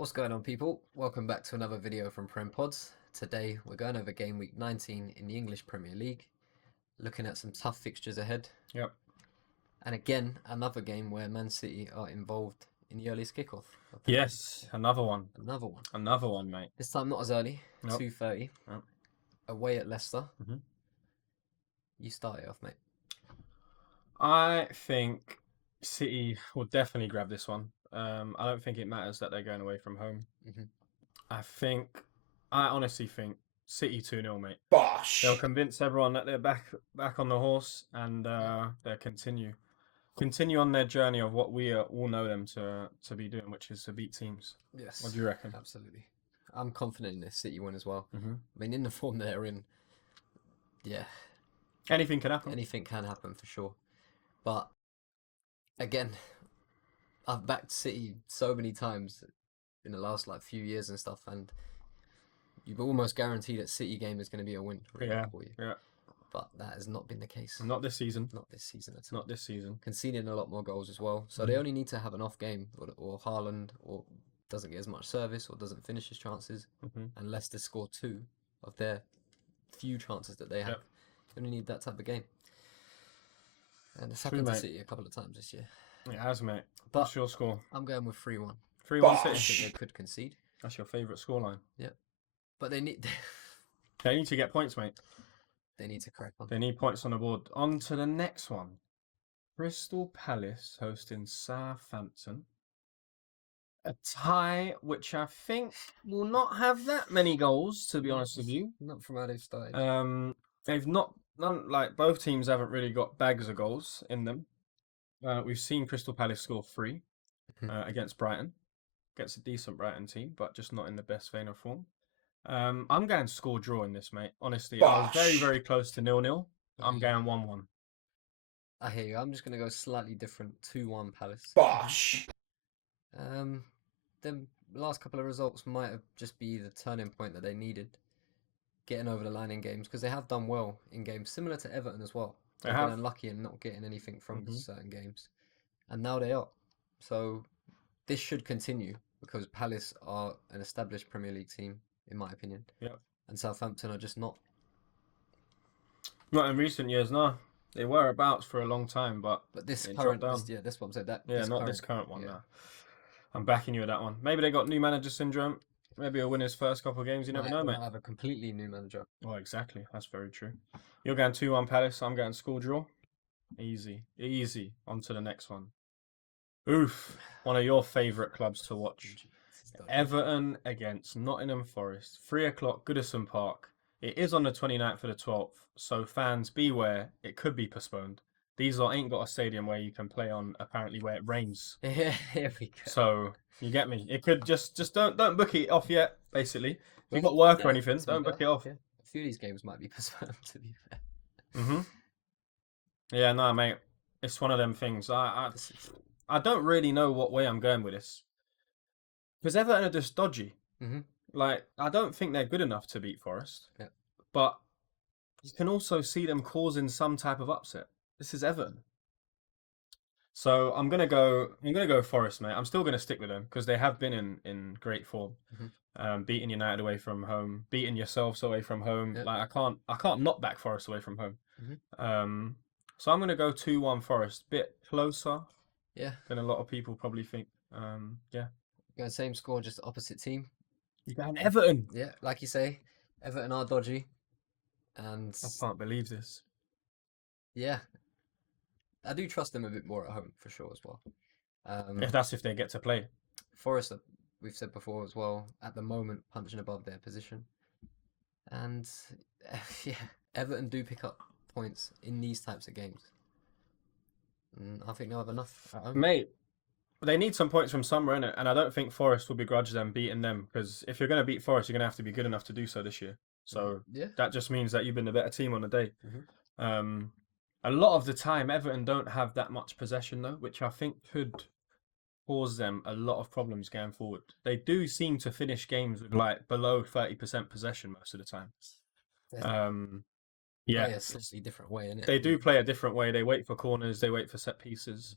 What's going on, people? Welcome back to another video from PremPods. Today we're going over game week 19 in the English Premier League, looking at some tough fixtures ahead. Yep. And again, another game where Man City are involved in the earliest kickoff. Yes, another one. Another one. Another one, mate. This time not as early, Nope. 2:30, Yep. away at Leicester. Mhm. You start it off, mate. I think City will definitely grab this one. I don't think it matters that they're going away from home. Mhm. I honestly think City 2-0, mate. Bosh. They'll convince everyone that they're back on the horse, and they'll continue on their journey of what we all know them to be doing, which is to beat teams. Yes. What do you reckon? Absolutely. I'm confident in this City win as well. Mm-hmm. I mean, in the form they're in, yeah, Anything can happen. anything can happen for sure. But again, I've backed City so many times in the last few years and stuff, and you almost guarantee that City game is going to be a win for you. Yeah. But that has not been the case. Not this season. Not this season at all. Not this season. Conceding a lot more goals as well. So they only need to have an off game, or Haaland or doesn't get as much service or doesn't finish his chances, and Leicester score 2 of their few chances that they have. Yep. You only need that type of game. And it's True, happened to mate. City a couple of times this year. It has, mate. But What's your score? I'm going with 3-1. 3-1 Bosh. I City. think they could concede. That's your favourite scoreline. But they need They need to get points, mate. they need to crack on. They need points on the board. On to the next one. Crystal Palace hosting Southampton. A tie which I think will not have that many goals, to be honest with you. Not from how they've started. They've both teams haven't really got bags of goals in them. We've seen Crystal Palace score 3 against Brighton. Against a decent Brighton team, but just not in the best vein of form. I'm going to score draw in this, mate. Honestly, I was very, very close to 0-0. I'm going 1-1. I hear you. I'm just going to go slightly different. 2-1 Palace. Bosh. The last couple of results might have just be the turning point that they needed. Getting over the line in games, because they have done well in games, similar to Everton as well. They've been unlucky in not getting anything from certain games. And now they are. So this should continue, because Palace are an established Premier League team, in my opinion. Yep. And Southampton are just not. Not in recent years, no. They were abouts for a long time, but this it current, dropped down. that's what I'm saying. This current one. No. I'm backing you with that one. Maybe they got new manager syndrome. Maybe he'll win his first couple of games. You never know, mate. Have a completely new manager. Oh, exactly. That's very true. You're going 2-1 Palace. I'm going score draw. Easy. On to the next one. Oof. One of your favourite clubs to watch. Everton against Nottingham Forest. 3 o'clock, Goodison Park. It is on the 29th of the 12th, so fans beware. It could be postponed. These lot ain't got a stadium where you can play on, apparently, where it rains. Here we go. So, you get me? It could just don't book it off yet, basically. If you've got work or anything, don't book it off. Yeah. A few of these games might be postponed, to be fair. Yeah, no, mate. It's one of them things. I don't really know what way I'm going with this. Because Everton are just dodgy. I don't think they're good enough to beat Forest. Yeah. But you can also see them causing some type of upset. This is Everton. So I'm gonna go Forest, mate. I'm still gonna stick with them because they have been in great form. Beating United away from home, beating yourselves away from home. Yep. Like I can't knock back Forest away from home. So I'm gonna go 2-1 Forest. Bit closer. Yeah. Than a lot of people probably think. Yeah. Going same score, just opposite team. You're going Everton. Yeah, like you say, Everton are dodgy, and I can't believe this. Yeah, I do trust them a bit more at home for sure as well. If they get to play. Forest, we've said before as well, at the moment punching above their position, and yeah, Everton do pick up points in these types of games. I think they'll have enough at home. Mate, they need some points from somewhere, innit? And I don't think Forest will begrudge them beating them, because if you're going to beat Forest, you're going to have to be good enough to do so this year. So that just means that you've been the better team on the day. A lot of the time, Everton don't have that much possession, though, which I think could cause them a lot of problems going forward. They do seem to finish games with below 30% possession most of the time. Yeah, play a slightly different way, innit? They do play a different way. They wait for corners. They wait for set pieces.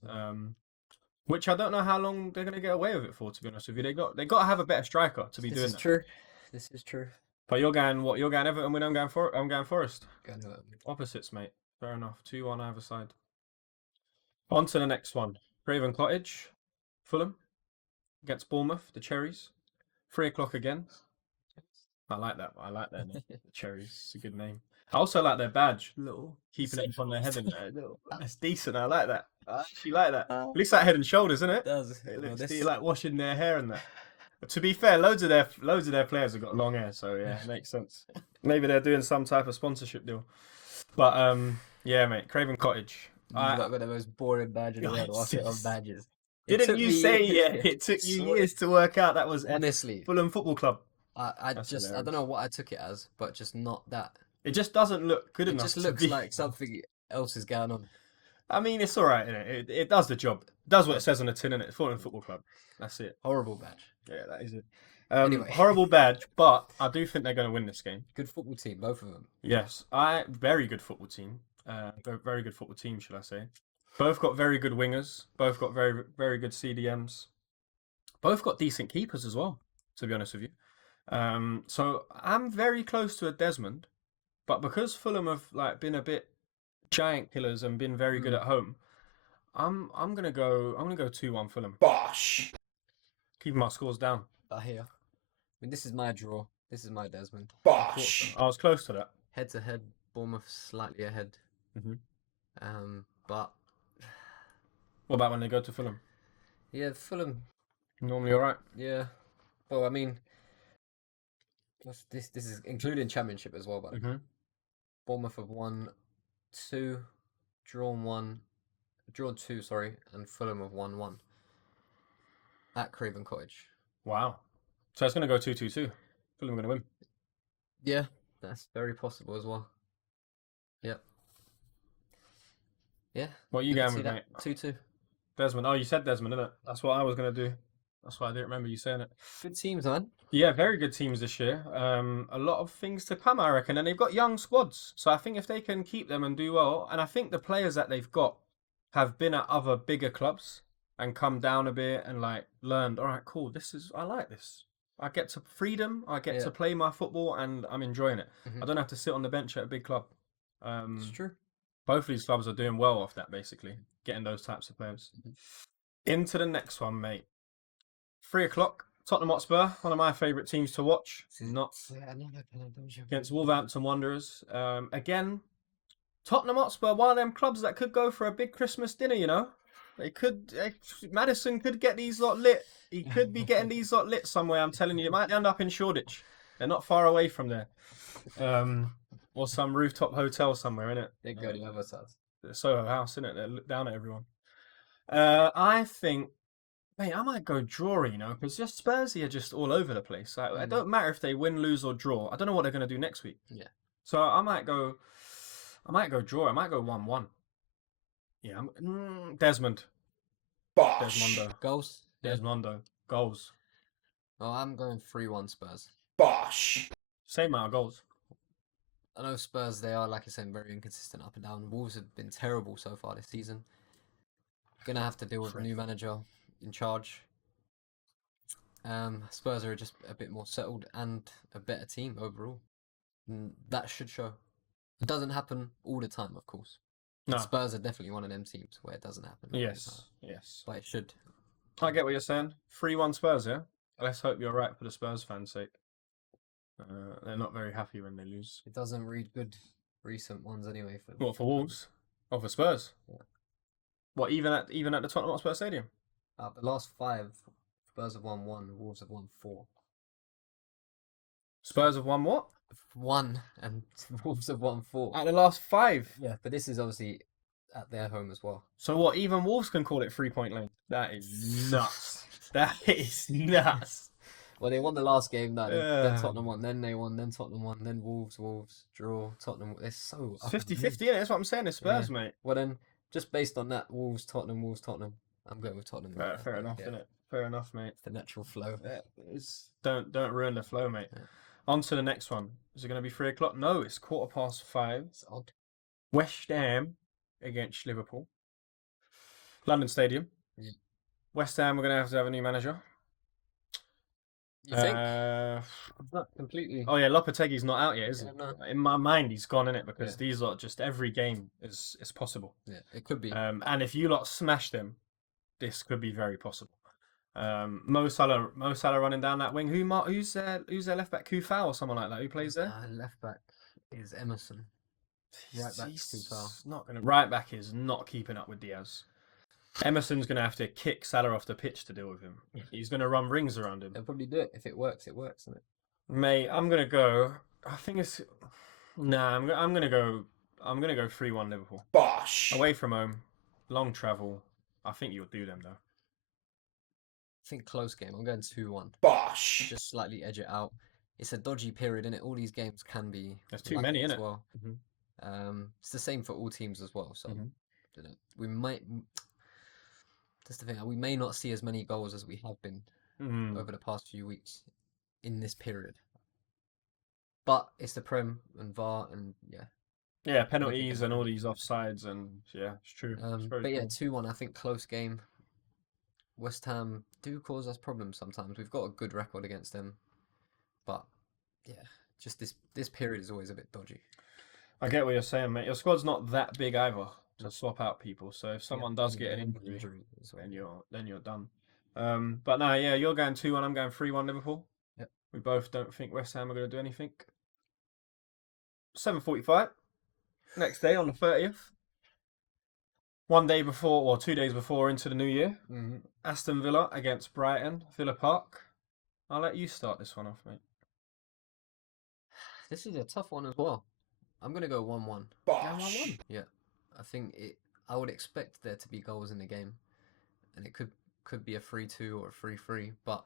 Which I don't know how long they're going to get away with it for, to be honest with you. They got to have a better striker to be doing that. This is true. This is true. But you're going what? You're going Everton when I'm going Forest. Going Everton. Opposites, mate. Fair enough. 2-1 either side. On to the next one. Craven Cottage, Fulham against Bournemouth, the Cherries. 3 o'clock again. I like that. I like their name. The Cherries. It's a good name. I also like their badge. Little keeping it on their head in there. That's decent. I like that. I actually like that. It looks like Head and Shoulders, isn't it? It does. It looks like washing their hair and that. But to be fair, loads of their players have got long hair, so yeah, it makes sense. Maybe they're doing some type of sponsorship deal. But yeah, mate, Craven Cottage. You've got the most boring badge in the world. I'll sit on badges. Didn't you say it took you years to work out that was honestly Fulham Football Club? I don't know what I took it as, but just not that. It just doesn't look good enough. It just looks like something else is going on. I mean, it's all right, innit? It does the job. It does what it says on the tin, innit? Fulham Football Club. That's it. Horrible badge. Yeah, that is it. Anyway. Horrible badge, but I do think they're going to win this game. Good football team, both of them. Yes, very good football team. Very good football team, should I say? Both got very good wingers. Both got very, very good CDMs. Both got decent keepers as well, to be honest with you. So I'm very close to a Desmond, but because Fulham have been a bit giant killers and been very good at home, I'm gonna go 2-1 Fulham. Bosh. Keeping my scores down. I hear. I mean, this is my draw. This is my Desmond. Bosh. I was close to that. Head to head, Bournemouth slightly ahead. But what about when they go to Fulham? Yeah, Fulham Normally all right. Yeah. Well, I mean, this is including Championship as well, but Bournemouth have won 2, drawn 2, and Fulham have won 1 at Craven Cottage. Wow. So it's going to go 2-2-2. Fulham are going to win. Yeah, that's very possible as well. Yep. Yeah. What are you going with, mate? 2-2. Desmond. Oh, you said Desmond, didn't it? That's what I was going to do. That's why I didn't remember you saying it. Good teams, man. Yeah, very good teams this year. A lot of things to come, I reckon. And they've got young squads. So I think if they can keep them and do well, and I think the players that they've got have been at other bigger clubs and come down a bit and learned, all right, cool, I like this. I get to freedom, I get to play my football, and I'm enjoying it. I don't have to sit on the bench at a big club. It's true. Both of these clubs are doing well off that, basically, getting those types of players. Into the next one, mate. 3 o'clock, Tottenham Hotspur, one of my favourite teams to watch. Against Wolverhampton Wanderers. Again, Tottenham Hotspur, one of them clubs that could go for a big Christmas dinner, you know? Maddison could get these lot lit. He could be getting these lot lit somewhere, I'm telling you. It might end up in Shoreditch. They're not far away from there. Or some rooftop hotel somewhere, innit? They go to the other side. The Soho House, innit? They look down at everyone. I think, mate, I might go draw, you know, because just Spursy are just all over the place. It don't matter if they win, lose, or draw. I don't know what they're going to do next week. Yeah. So I might go draw. I might go 1-1. Yeah, Desmond. Bosh. Desmondo. Goals? Desmondo. Goals. Oh, I'm going 3-1 Spurs. Bosh. Same amount of goals. I know Spurs, they are, like I said, very inconsistent up and down. Wolves have been terrible so far this season. Going to have to deal with a new manager in charge. Spurs are just a bit more settled and a better team overall. And that should show. It doesn't happen all the time, of course. No. Spurs are definitely one of them teams where it doesn't happen. Yes. But it should. I get what you're saying. 3-1 Spurs, yeah? Let's hope you're right for the Spurs fans' sake. They're not very happy when they lose. It doesn't read good recent ones anyway. What, for Wolves? Or for Spurs? Yeah. What, even at the Tottenham Hotspur Stadium? The last 5, Spurs have won 1, Wolves have won 4. Spurs have won what? 1, and Wolves have won 4. At the last 5? Yeah, but this is obviously at their home as well. So what, even Wolves can call it 3-point lane? That is nuts. That is nuts. Well, they won the last game, then Tottenham won, then they won, then Tottenham won, then Wolves, draw, Tottenham. They're so... It's 50-50, innit? That's what I'm saying, it's Spurs, mate. Well then, just based on that, Wolves, Tottenham, I'm going with Tottenham. Fair enough, innit? Fair enough, mate. It's the natural flow. Don't ruin the flow, mate. Yeah. On to the next one. Is it going to be 3 o'clock? No, it's 5:15. It's odd. West Ham against Liverpool. London Stadium. Yeah. West Ham, we're going to have a new manager. You think? Not completely. Oh yeah, Lopetegui's not out yet, is Yeah, he? no. In my mind, he's gone in it because Yeah. these lot just every game is possible. Yeah, it could be. And if you lot smash them, this could be very possible. Mo Salah running down that wing. Who's their left back? Kufau or someone like that? Who plays there? Left back is Emerson. Right back Kufau. Not gonna. Right back is not keeping up with Diaz. Emerson's gonna have to kick Salah off the pitch to deal with him. He's gonna run rings around him. They'll probably do it. If it works, it works, isn't it? Mate, I'm gonna go. I think it's. Nah, I'm gonna go 3-1 Liverpool. Bosh. Away from home, long travel. I think you'll do them though. I think close game. I'm going 2-1. Bosh. Just slightly edge it out. It's a dodgy period, innit? All these games can be. There's too many, as innit? well. It's the same for all teams as well. So you know, we might. That's the thing. We may not see as many goals as we have been over the past few weeks in this period. But it's the Prem and VAR and Yeah, penalties and all these offsides and yeah, it's true. But yeah, 2-1. I think close game. West Ham do cause us problems sometimes. We've got a good record against them, but yeah, just this period is always a bit dodgy. I get what you're saying, mate. Your squad's not that big either to swap out people. So if someone does get an injury, then you're done. But no, yeah, you're going 2-1. I'm going 3-1 Liverpool. Yep. We both don't think West Ham are going to do anything. 7:45. Next day on the 30th. 1 day before, or 2 days before into the new year. Aston Villa against Brighton, Villa Park. I'll let you start this one off, mate. This is a tough one as well. I'm going to go 1-1. Bosh. Yeah. I would expect there to be goals in the game. And it could be a 3-2 or a 3-3. But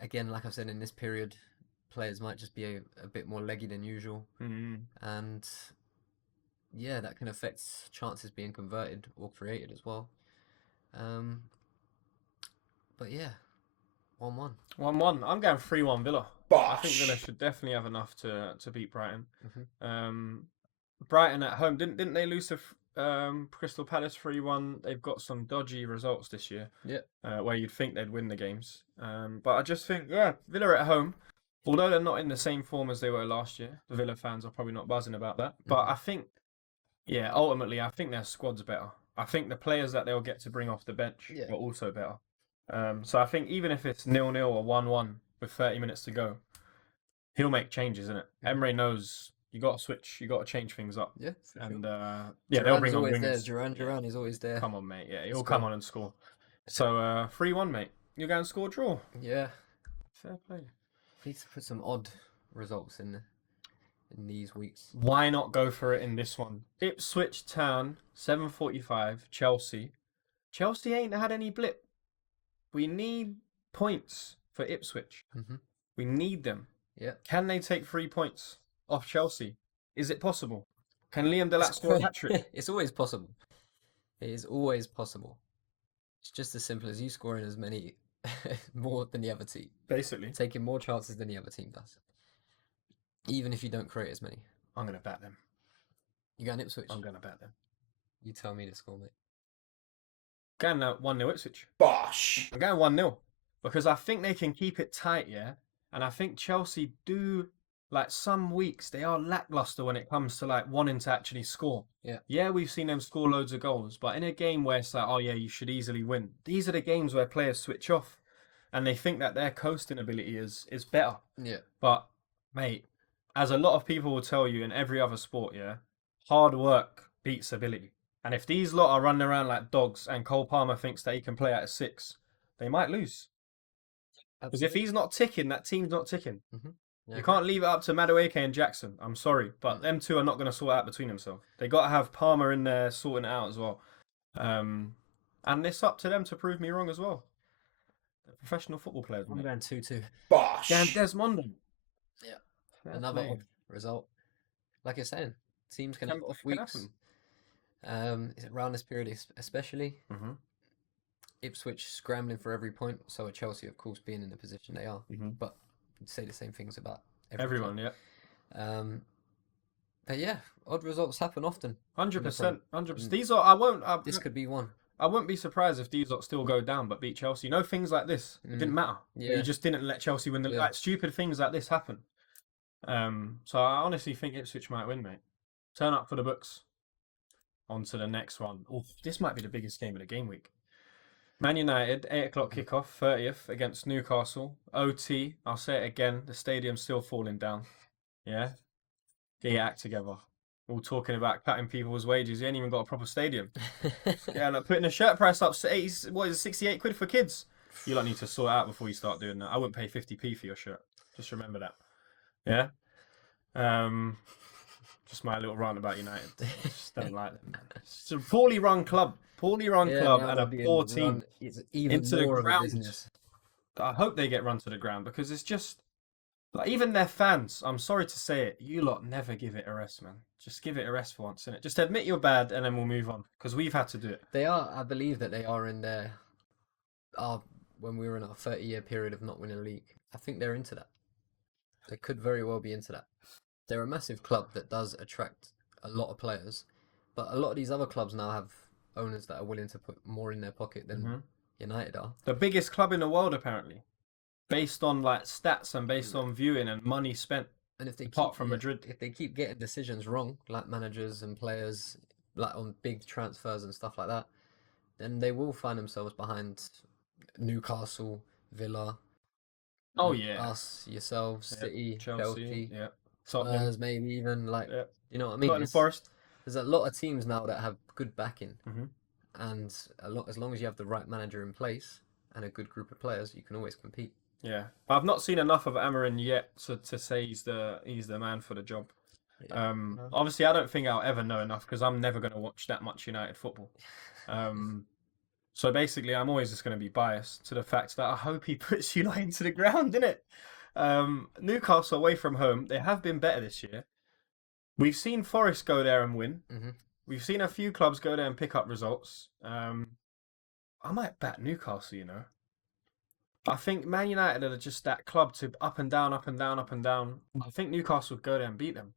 again, like I said, in this period, players might just be a bit more leggy than usual. And yeah, that can affect chances being converted or created as well. But yeah, 1-1. 1-1. I'm going 3-1 Villa. I think Villa should definitely have enough to beat Brighton. Brighton at home, didn't they lose to Crystal Palace 3-1? They've got some dodgy results this year. Where you'd think they'd win the games. But I just think, Villa at home, although they're not in the same form as they were last year, the Villa fans are probably not buzzing about that. But I think, ultimately, I think their squad's better. I think the players that they'll get to bring off the bench are also better. So I think even if it's 0-0 or 1-1 with 30 minutes to go, he'll make changes, innit? Emre knows you got to switch, you got to change things up. Yeah. And they'll bring on wingers. Duran is always there. Come on, mate. Yeah, he'll come on and score. So 3-1, mate. You're going to score draw. Yeah. Fair play. Need to put some odd results in these weeks. Why not go for it in this one? Ipswich Town, 7:45. Chelsea. Chelsea ain't had any blip. We need points for Ipswich. We need them. Yeah. Can they take 3 points off Chelsea? Is it possible? Can Liam Delap score a hat-trick? It's always possible. It is always possible. It's just as simple as you scoring as many more than the other team. Basically. Taking more chances than the other team does. Even if you don't create as many. I'm going to bet them. You going Ipswich? I'm going to bet them. You tell me to score, mate. Going 1-0 Ipswich. Bosh. I'm going 1-0. Because I think they can keep it tight, yeah? And I think Chelsea do, like, some weeks, they are lackluster when it comes to, like, wanting to actually score. Yeah, we've seen them score loads of goals. But in a game where it's like, oh, yeah, you should easily win. These are the games where players switch off. And they think that their coasting ability is better. Yeah. But, mate, as a lot of people will tell you in every other sport, yeah, hard work beats ability. And if these lot are running around like dogs and Cole Palmer thinks that he can play at a 6, they might lose. Because if he's not ticking, that team's not ticking. You can't leave it up to Madueke and Jackson. I'm sorry, but them two are not going to sort it out between themselves. They got to have Palmer in there sorting it out as well. And it's up to them to prove me wrong as well. They're professional football players. I'm going 2-2. Bosh. Dan Desmond. Yeah. Another odd result. Like you're saying, teams can have off weeks. Around this period especially. Ipswich scrambling for every point, so are Chelsea, of course, being in the position they are. But you'd say the same things about everyone, yeah. But yeah, odd results happen often. 100%. These are, This could be one. I wouldn't be surprised if these lot still go down but beat Chelsea. You know, things like this, it didn't matter. Yeah. You just didn't let Chelsea win. Like stupid things like this happen. So I honestly think Ipswich might win, mate. Turn up for the books. On to the next one. Oof, this might be the biggest game of the game week. Man United, 8 o'clock kickoff, 30th against Newcastle. OT, I'll say it again, the stadium's still falling down. Yeah? Get your act together. All talking about cutting people's wages. You ain't even got a proper stadium. Yeah, look, putting the shirt price up, 68 quid for kids? You don't need to sort it out before you start doing that. I wouldn't pay 50p for your shirt. Just remember that. Yeah? Just my little rant about United. Just don't like them. It's a poorly run club. Poorly run club and a poor team. It's even into more the of a ground. business. I hope they get run to the ground because it's just like even their fans. I'm sorry to say it, you lot never give it a rest, man. Just give it a rest for once, innit? Just admit you're bad, and then we'll move on because we've had to do it. They are. I believe that they are in their. When we were in our 30-year period of not winning a league, I think they're into that. They could very well be into that. They're a massive club that does attract a lot of players, but a lot of these other clubs now have owners that are willing to put more in their pocket than United are. The biggest club in the world, apparently, based on like stats and based on viewing and money spent. And if they apart from Madrid, if they keep getting decisions wrong, like managers and players, like on big transfers and stuff like that, then they will find themselves behind Newcastle, Villa. Oh yeah, us, yourselves, City, Chelsea, yeah, Spurs, maybe even like you know what I mean. Tottenham Forest. There's a lot of teams now that have good backing, and as long as you have the right manager in place and a good group of players, you can always compete. Yeah, I've not seen enough of Amarin yet to say he's the man for the job. Yeah. Obviously, I don't think I'll ever know enough because I'm never going to watch that much United football. So basically, I'm always just going to be biased to the fact that I hope he puts United into the ground, innit? Newcastle away from home, they have been better this year. We've seen Forest go there and win. We've seen a few clubs go there and pick up results. I might back Newcastle, you know. I think Man United are just that club to up and down, up and down, up and down. I think Newcastle would go there and beat them.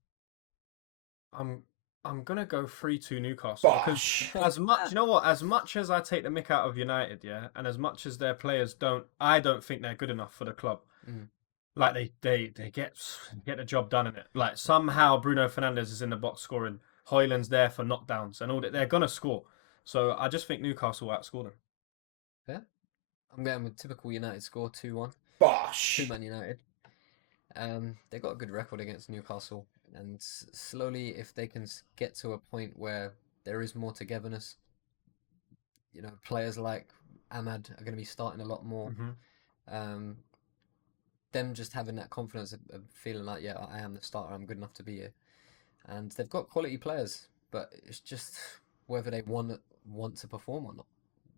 I'm gonna go 3-2 Newcastle because as much, you know what? As much as I take the mick out of United, yeah, and as much as their players I don't think they're good enough for the club. Like they get the job done in it. Like somehow Bruno Fernandes is in the box scoring. Højlund's there for knockdowns and all that. They're gonna score. So I just think Newcastle will outscore them. Yeah, I'm going with typical United score 2-1. Bosh. 2 Man United. They got a good record against Newcastle, and slowly, if they can get to a point where there is more togetherness, you know, players like Ahmad are going to be starting a lot more. Them just having that confidence of feeling like, yeah, I am the starter, I'm good enough to be here. And they've got quality players, but it's just whether they want to perform or not.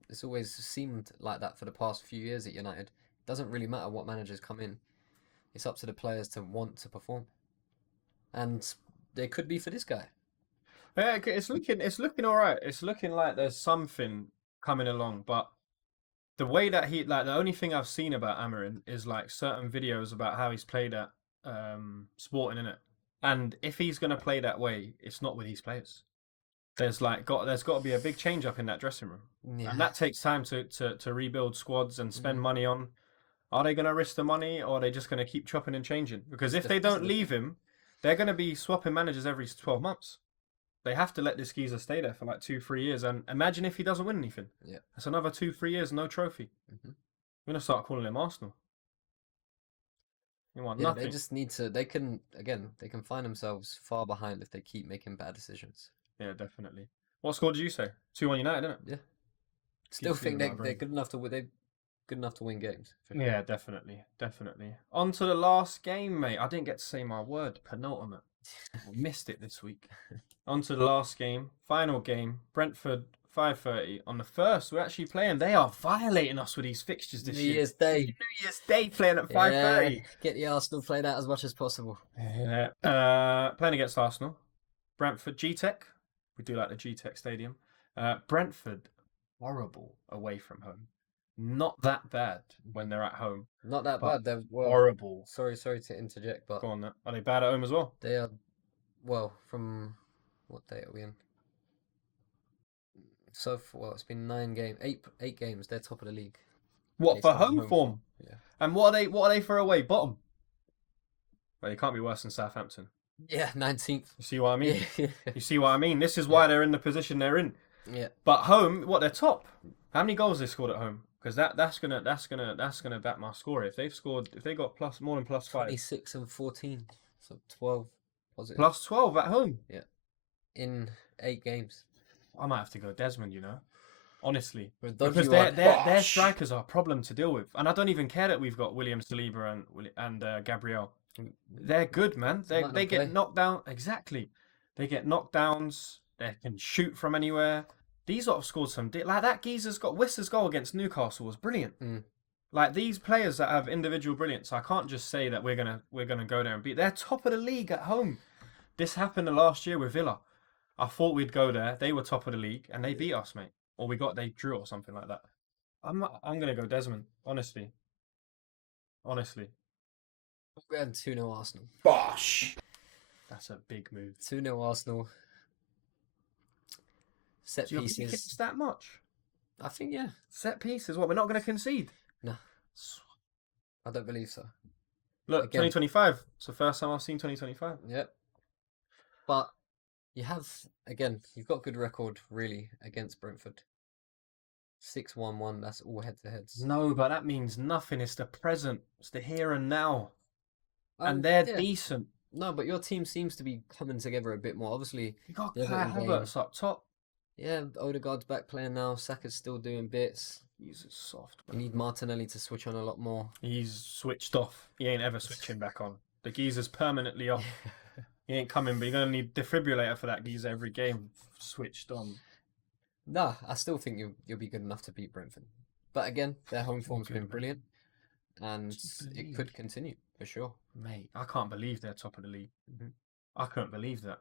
It's always seemed like that for the past few years at United. It doesn't really matter what managers come in. It's up to the players to want to perform. And they could be for this guy. Yeah, it's looking all right. It's looking like there's something coming along, but the way that the only thing I've seen about Amarin is like certain videos about how he's played at Sporting, innit? And if he's going to play that way, it's not with these players. There's got to be a big change up in that dressing room. Yeah. And that takes time to rebuild squads and spend money on. Are they going to risk the money, or are they just going to keep chopping and changing? Because if they don't leave him, they're going to be swapping managers every 12 months. They have to let this geezer stay there for like 2-3 years. And imagine if he doesn't win anything. Yeah, that's another 2-3 years, no trophy. I'm going to start calling him Arsenal. You want nothing. They just need to. They can find themselves far behind if they keep making bad decisions. Yeah, definitely. What score did you say? 2-1 United, didn't it? Yeah. Still think they're good enough to win. They're good enough to win games. Sure. Yeah, definitely. On to the last game, mate. I didn't get to say my word. Penultimate. Missed it this week. On to the last game. Final game. Brentford 5:30 on the first. We're actually playing. They are violating us with these fixtures this year. New Year's Day playing at 5:30. Yeah, get the Arsenal played out as much as possible. Yeah. Playing against Arsenal. Brentford G-Tech. We do like the G-Tech Stadium. Brentford, horrible away from home. Not that bad when they're at home. Not that bad. They're horrible. Sorry to interject, but go on. Are they bad at home as well? They are. Well, from what day are we in? Well, it's been 8 games. They're top of the league. What Based for on home form? Yeah. And what are they for away? Bottom. Well, you can't be worse than Southampton. Yeah, 19th. You see what I mean? Yeah. You see what I mean? This is why they're in the position they're in. Yeah. But home, what they're top. How many goals they scored at home? Because that's gonna back my score. If they got more than +5. 26 and 14, so 12 positive. +12 at home. Yeah. In 8 games. I might have to go Desmond. Honestly, Because their strikers are a problem to deal with, and I don't even care that we've got William Saliba and Gabriel. They're good, man. They get knocked down. Exactly, they get knockdowns. They can shoot from anywhere. These lot have scored some. Like that geezer's got Wissa's goal against Newcastle was brilliant. Like these players that have individual brilliance, I can't just say that we're gonna go there and beat. They're top of the league at home. This happened last year with Villa. I thought we'd go there. They were top of the league and they beat us, mate. Or they drew or something like that. I'm gonna go Desmond. Honestly. We're going 2-0 Arsenal. Bosh. That's a big move. 2-0 Arsenal. Set Do you think pieces. it's that much? I think, yeah. Set pieces. What? We're not going to concede. No. I don't believe so. Look, Again. 2025. It's the first time I've seen 2025. Yep. But you've got good record really against Brentford. 6-1-1. That's all head-to-heads. No, but that means nothing. It's the present. It's the here and now. And they're decent. No, but your team seems to be coming together a bit more. Obviously, You got the Kai Everton Havertz up top. yeah, Odegaard's back playing now. Saka's still doing bits. He's soft. You need Martinelli to switch on a lot more. He's switched off. He ain't ever switching back on. The geezer's permanently off. He ain't coming, but you're going to need defibrillator for that geezer every game. Switched on. Nah, I still think you'll be good enough to beat Brentford. But again, their home form's been brilliant. And it could continue, for sure. Mate, I can't believe they're top of the league. I couldn't believe that.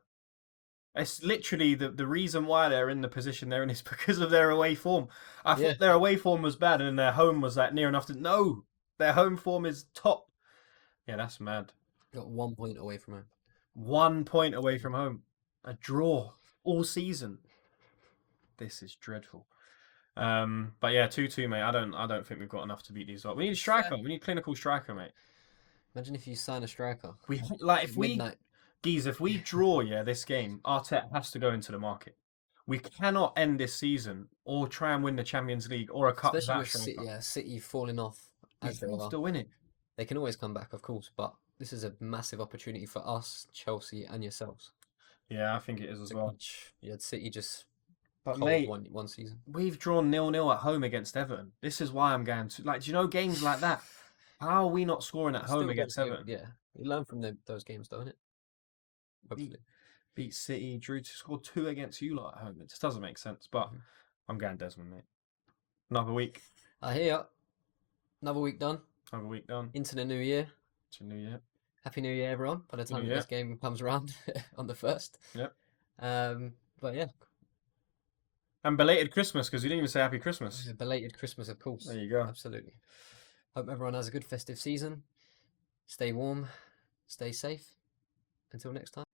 It's literally the reason why they're in the position they're in is because of their away form. I thought their away form was bad and their home was like near enough to... No! Their home form is top. Yeah, that's mad. Got 1 point away from home. 1 point away from home. A draw all season. This is dreadful. But yeah, 2-2, mate. I don't think we've got enough to beat these lot. We need a striker. We need clinical striker, mate. Imagine if you sign a striker. If we draw this game, Arteta has to go into the market. We cannot end this season or try and win the Champions League or a cup. Especially with City falling off as they are. To win it. They can always come back, of course, but this is a massive opportunity for us, Chelsea, and yourselves. Yeah, I think it is as well. You had City just mate, one season. We've drawn 0-0 at home against Everton. This is why I'm going to... Like, do you know games like that? How are we not scoring at home against Everton? Yeah, you learn from those games, don't it? Beat City, drew to score 2 against you lot at home. It just doesn't make sense. But I'm going Desmond, mate. Another week. I hear ya. Another week done. Another week done. Into the new year. Happy New Year, everyone. By the time this game comes around on the 1st. Yep. But yeah. And belated Christmas, because we didn't even say Happy Christmas. Yeah, belated Christmas, of course. There you go. Absolutely. Hope everyone has a good festive season. Stay warm. Stay safe. Until next time.